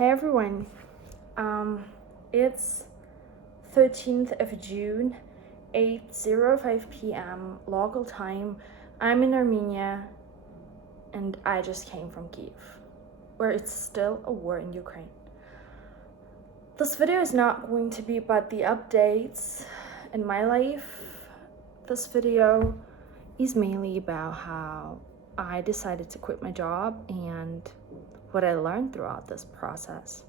Hey everyone, it's 13th of June, 8:05 p.m. local time. I'm in Armenia and I just came from Kyiv, where it's still a war in Ukraine. This video is not going to be about the updates in my life. This video is mainly about how I decided to quit my job and what I learned throughout this process.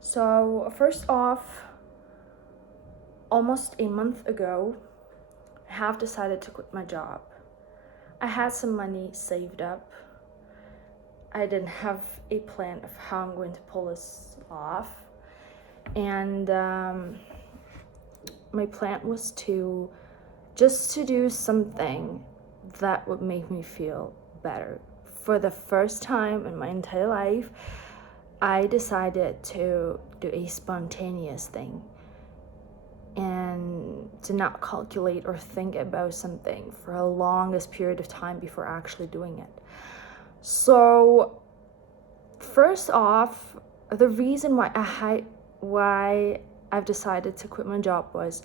So first off, almost a month ago, I have decided to quit my job. I had some money saved up. I didn't have a plan of how I'm going to pull this off. And my plan was to do something that would make me feel better. For the first time in my entire life, I decided to do a spontaneous thing and to not calculate or think about something for a longest period of time before actually doing it. So first off, the reason why I've decided to quit my job was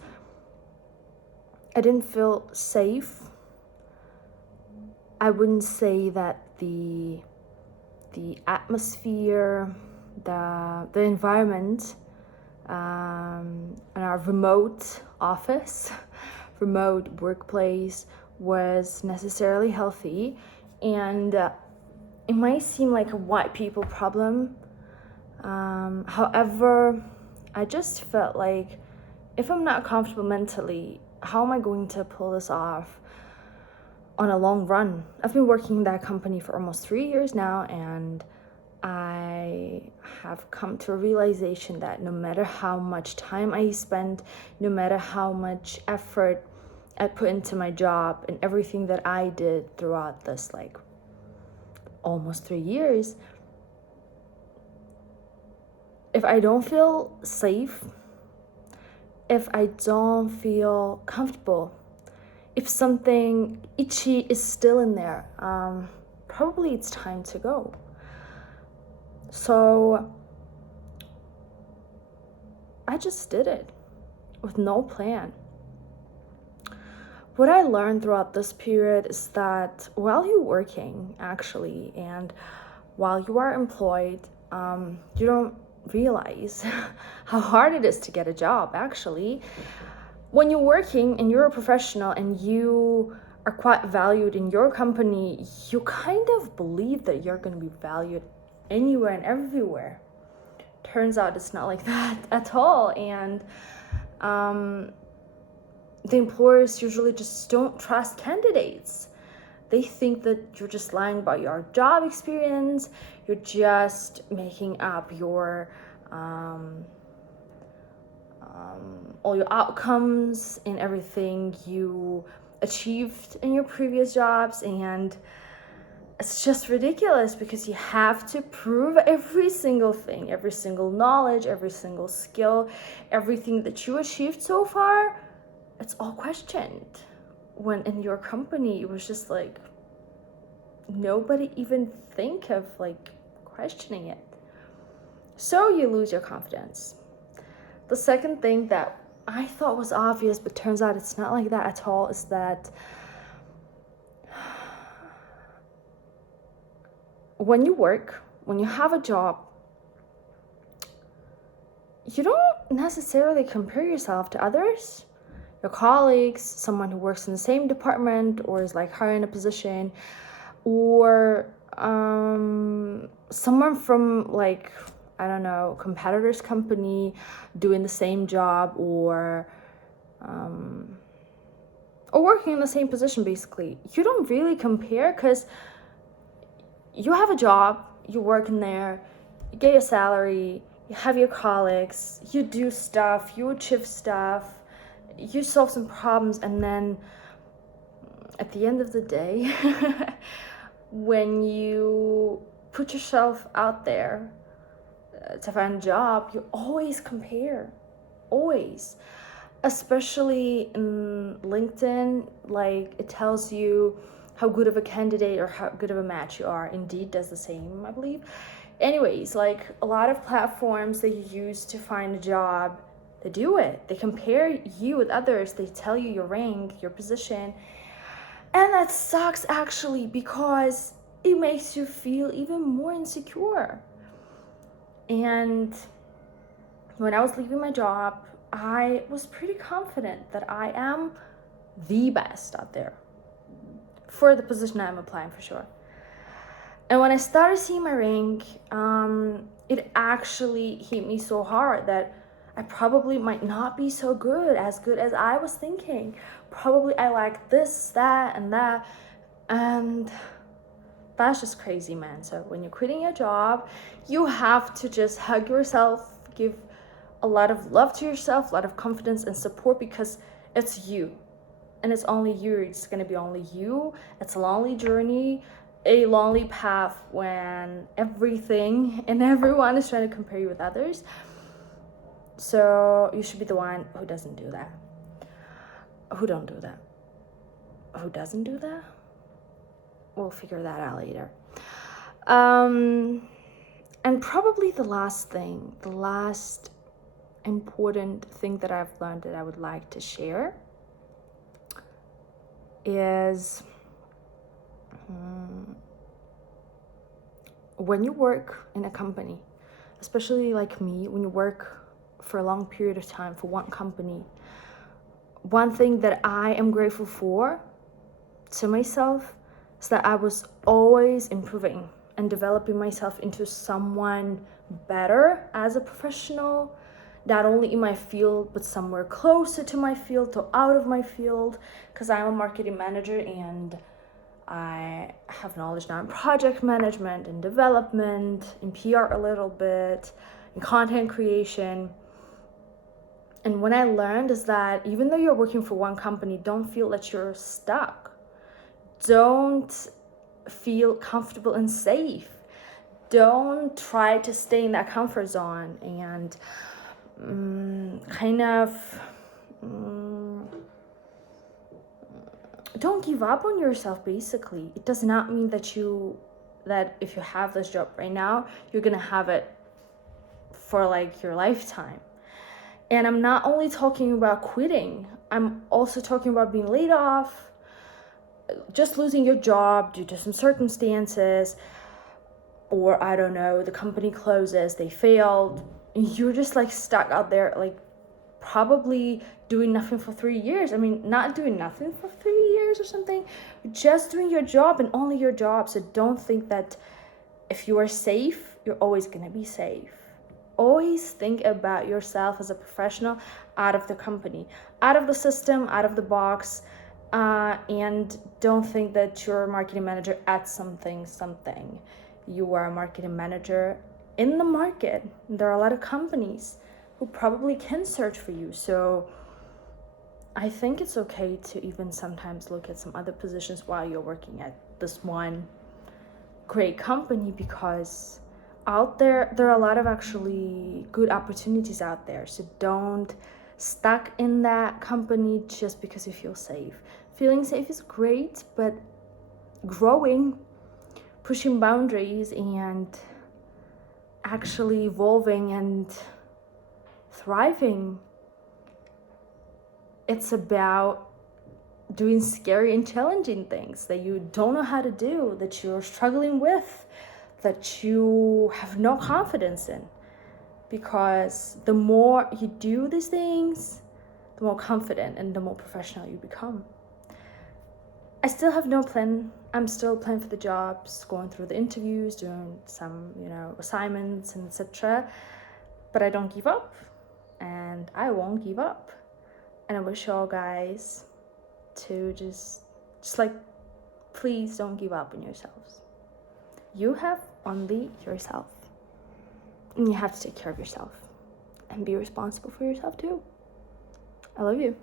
I didn't feel safe. I wouldn't say that the atmosphere, the environment in our remote office, remote workplace was necessarily healthy, and it might seem like a white people problem. However, I just felt like if I'm not comfortable mentally, how am I going to pull this off on a long run? I've been working in that company for almost 3 years now, and I have come to a realization that no matter how much time I spend, no matter how much effort I put into my job and everything that I did throughout this almost 3 years, if I don't feel safe, if I don't feel comfortable, if something itchy is still in there, probably it's time to go. So I just did it with no plan. What I learned throughout this period is that while you're working, actually, and while you are employed, you don't realize how hard it is to get a job, actually. When you're working and you're a professional and you are quite valued in your company, you kind of believe that you're going to be valued anywhere and everywhere. Turns out it's not like that at all. And the employers usually just don't trust candidates. They think that you're just lying about your job experience, you're just making up your all your outcomes and everything you achieved in your previous jobs, and it's just ridiculous because you have to prove every single thing, every single knowledge, every single skill, everything that you achieved so far. It's all questioned. When in your company, it was just like nobody even think of questioning it. So you lose your confidence. The second thing that I thought was obvious, but turns out it's not like that at all, is that when you work, when you have a job, you don't necessarily compare yourself to others, your colleagues, someone who works in the same department or is higher in a position, or someone from I don't know, competitor's company doing the same job, or working in the same position. Basically, you don't really compare because you have a job, you work in there, you get your salary, you have your colleagues, you do stuff, you achieve stuff, you solve some problems, and then at the end of the day, when you put yourself out there to find a job, you always compare, always. Especially in LinkedIn, it tells you how good of a candidate or how good of a match you are. Indeed does the same, I believe. Anyways, like a lot of platforms that you use to find a job, they do it. They compare you with others. They tell you your rank, your position. And that sucks actually, because it makes you feel even more insecure. And when I was leaving my job, I was pretty confident that I am the best out there for the position I'm applying for sure. And when I started seeing my rank, it actually hit me so hard that I probably might not be so good as I was thinking. Probably I like this, that, and that. And that's just crazy, man. So when you're quitting your job, you have to just hug yourself, give a lot of love to yourself, a lot of confidence and support, because it's you. And it's only you. It's going to be only you. It's a lonely journey, a lonely path when everything and everyone is trying to compare you with others. So you should be the one who doesn't do that. Who don't do that? Who doesn't do that? We'll figure that out later. And probably the last important thing that I've learned that I would like to share is when you work in a company, especially like me, when you work for a long period of time for one company, one thing that I am grateful for to myself is that I was always improving and developing myself into someone better as a professional, not only in my field, but somewhere closer to my field or out of my field, because I'm a marketing manager and I have knowledge now in project management and development, in PR a little bit, in content creation. And what I learned is that even though you're working for one company, don't feel that you're stuck. Don't feel comfortable and safe. Don't try to stay in that comfort zone and don't give up on yourself. Basically, it does not mean that if you have this job right now, you're gonna have it for like your lifetime. And I'm not only talking about quitting, I'm also talking about being laid off, just losing your job due to some circumstances, or I don't know, the company closes, they failed, you're just like stuck out there, like probably doing nothing for 3 years. I mean, not doing nothing for 3 years or something, just doing your job and only your job. So don't think that if you are safe, you're always gonna be safe. Always think about yourself as a professional out of the company, out of the system, out of the box, and don't think that you're a marketing manager at something. You are a marketing manager in the market. There are a lot of companies who probably can search for you. So I think it's okay to even sometimes look at some other positions while you're working at this one great company, because out there are a lot of actually good opportunities out there. So don't stuck in that company just because you feel safe. Feeling safe is great, but growing, pushing boundaries, and actually evolving and thriving, it's about doing scary and challenging things that you don't know how to do, that you're struggling with, that you have no confidence in. Because the more you do these things, the more confident and the more professional you become. I still have no plan. I'm still applying for the jobs, going through the interviews, doing some, assignments and etc. But I don't give up, and I won't give up. And I wish y'all guys to just like, please don't give up on yourselves. You have only yourself, and you have to take care of yourself and be responsible for yourself too. I love you.